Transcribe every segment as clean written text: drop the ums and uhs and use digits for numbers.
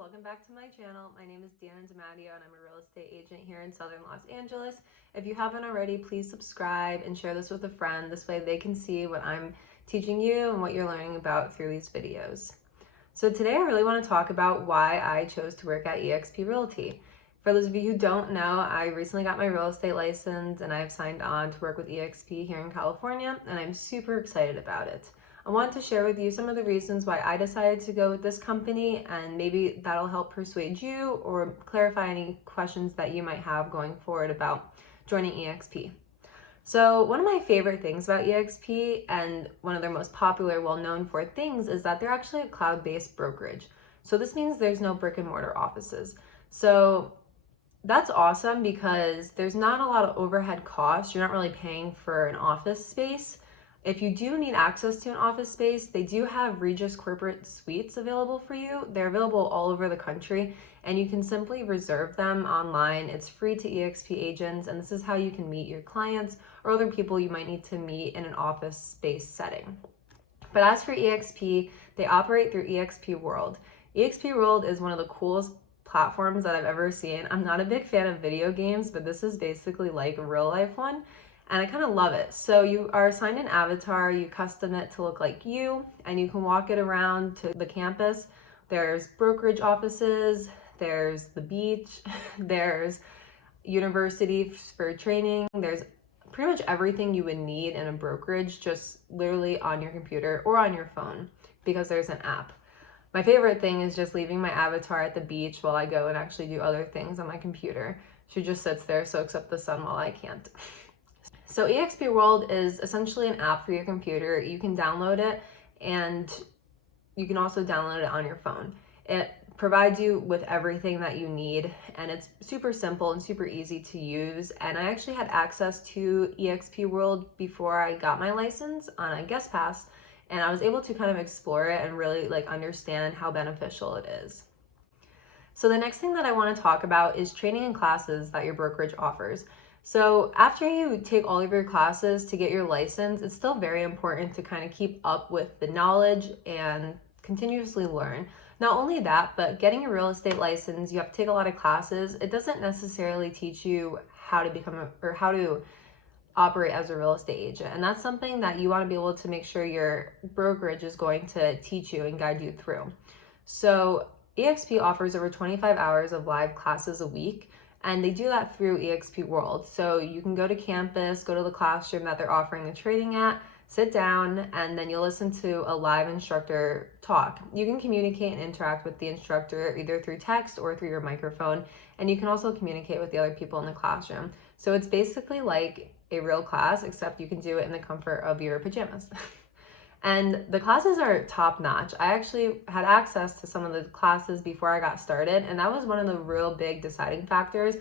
welcome back to my channel. My name is Deanna and DeMattio and I'm a real estate agent here in Southern Los Angeles. If you haven't already, please subscribe and share this with a friend. This way they can see what I'm teaching you and what you're learning about through these videos. So today I really want to talk about why I chose to work at eXp Realty. For those of you who don't know, I recently got my real estate license and I've signed on to work with eXp here in California, and I'm super excited about it. I want to share with you some of the reasons why I decided to go with this company, and maybe that'll help persuade you or clarify any questions that you might have going forward about joining eXp. So one of my favorite things about eXp, and one of their most popular, well-known for things, is that they're actually a cloud-based brokerage. So this means there's no brick and mortar offices. So that's awesome because there's not a lot of overhead costs. You're not really paying for an office space. If you do need access to an office space, they do have Regus corporate suites available for you. They're available all over the country and you can simply reserve them online. It's free to eXp agents, and this is how you can meet your clients or other people you might need to meet in an office space setting. But as for eXp, they operate through eXp World. eXp World is one of the coolest platforms that I've ever seen. I'm not a big fan of video games, but this is basically like a real life one. And I kind of love it. So you are assigned an avatar, you custom it to look like you, and you can walk it around to the campus. There's brokerage offices, there's the beach, there's university for training, there's pretty much everything you would need in a brokerage, just literally on your computer or on your phone, because there's an app. My favorite thing is just leaving my avatar at the beach while I go and actually do other things on my computer. She just sits there, soaks up the sun while I can't. So eXp World is essentially an app for your computer. You can download it, and you can also download it on your phone. It provides you with everything that you need, and it's super simple and super easy to use. And I actually had access to eXp World before I got my license on a guest pass, and I was able to kind of explore it and really understand how beneficial it is. So the next thing that I want to talk about is training and classes that your brokerage offers. So after you take all of your classes to get your license, it's still very important to kind of keep up with the knowledge and continuously learn. Not only that, but getting a real estate license, you have to take a lot of classes. It doesn't necessarily teach you how to how to operate as a real estate agent. And that's something that you want to be able to make sure your brokerage is going to teach you and guide you through. So eXp offers over 25 hours of live classes a week, and they do that through eXp World. So you can go to campus, go to the classroom that they're offering the training at, sit down, and then you'll listen to a live instructor talk. You can communicate and interact with the instructor either through text or through your microphone, and you can also communicate with the other people in the classroom. So it's basically like a real class, except you can do it in the comfort of your pajamas. And the classes are top notch. I actually had access to some of the classes before I got started, and that was one of the real big deciding factors.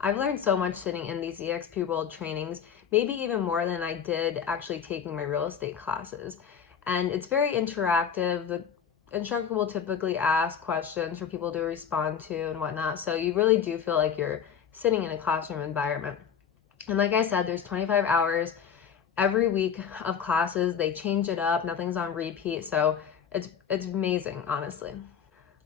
I've learned so much sitting in these eXp World trainings, maybe even more than I did actually taking my real estate classes. And it's very interactive. The instructor will typically ask questions for people to respond to and whatnot. So you really do feel like you're sitting in a classroom environment. And like I said, there's 25 hours every week of classes. They change it up, nothing's on repeat, so it's amazing, honestly.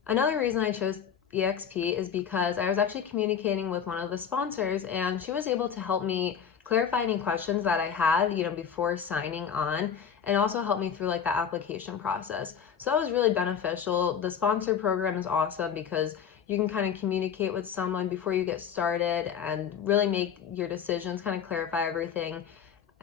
Another reason I chose eXp is because I was actually communicating with one of the sponsors, and she was able to help me clarify any questions that I had, before signing on, and also help me through the application process. So that was really beneficial. The sponsor program is awesome because you can kind of communicate with someone before you get started and really make your decisions, kind of clarify everything.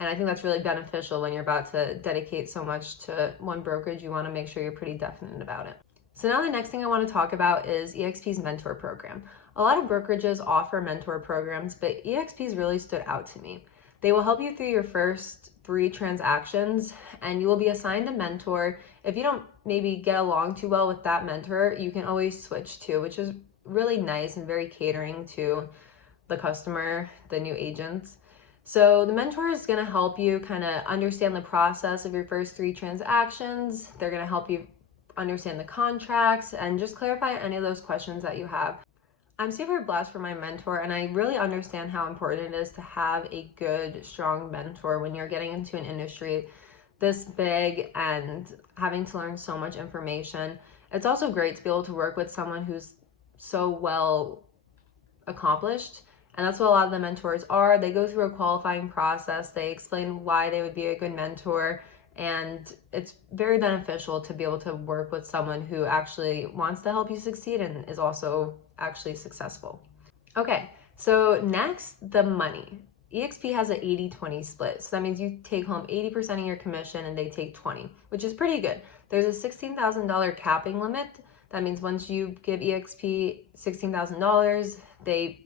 And I think that's really beneficial when you're about to dedicate so much to one brokerage. You want to make sure you're pretty definite about it. So now the next thing I want to talk about is eXp's mentor program. A lot of brokerages offer mentor programs, but eXp's really stood out to me. They will help you through your first 3 transactions, and you will be assigned a mentor. If you don't maybe get along too well with that mentor, you can always switch to, which is really nice and very catering to the customer, the new agents. So the mentor is going to help you kind of understand the process of your first 3 transactions. They're going to help you understand the contracts and just clarify any of those questions that you have. I'm super blessed for my mentor, and I really understand how important it is to have a good, strong mentor when you're getting into an industry this big and having to learn so much information. It's also great to be able to work with someone who's so well accomplished. And that's what a lot of the mentors are. They go through a qualifying process. They explain why they would be a good mentor. And it's very beneficial to be able to work with someone who actually wants to help you succeed and is also actually successful. Okay, so next, the money. eXp has an 80-20 split. So that means you take home 80% of your commission and they take 20, which is pretty good. There's a $16,000 capping limit. That means once you give eXp $16,000, they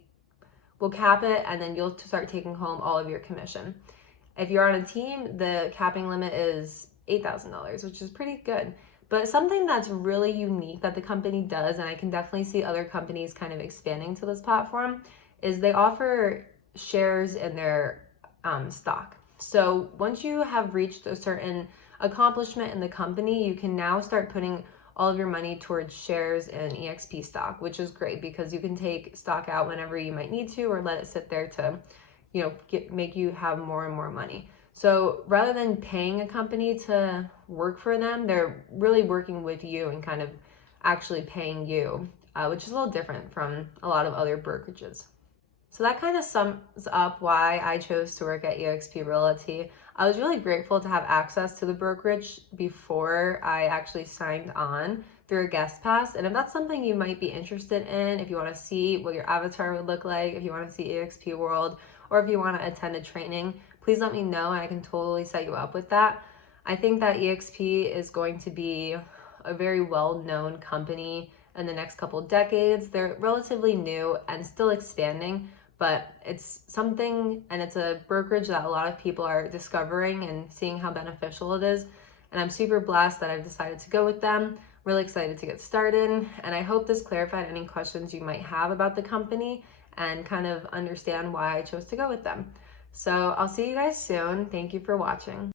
will cap it and then you'll start taking home all of your commission. If you're on a team, the capping limit is $8,000, which is pretty good. But something that's really unique that the company does, and I can definitely see other companies kind of expanding to this platform, is they offer shares in their stock. So once you have reached a certain accomplishment in the company, you can now start putting all of your money towards shares in eXp stock, which is great because you can take stock out whenever you might need to or let it sit there to, make you have more and more money. So rather than paying a company to work for them, they're really working with you and kind of actually paying you, which is a little different from a lot of other brokerages. So that kind of sums up why I chose to work at eXp Realty. I was really grateful to have access to the brokerage before I actually signed on through a guest pass. And if that's something you might be interested in, if you want to see what your avatar would look like, if you want to see eXp World, or if you want to attend a training, please let me know and I can totally set you up with that. I think that eXp is going to be a very well-known company in the next couple decades. They're relatively new and still expanding, but it's something, and it's a brokerage that a lot of people are discovering and seeing how beneficial it is. And I'm super blessed that I've decided to go with them. Really excited to get started. And I hope this clarified any questions you might have about the company and kind of understand why I chose to go with them. So I'll see you guys soon. Thank you for watching.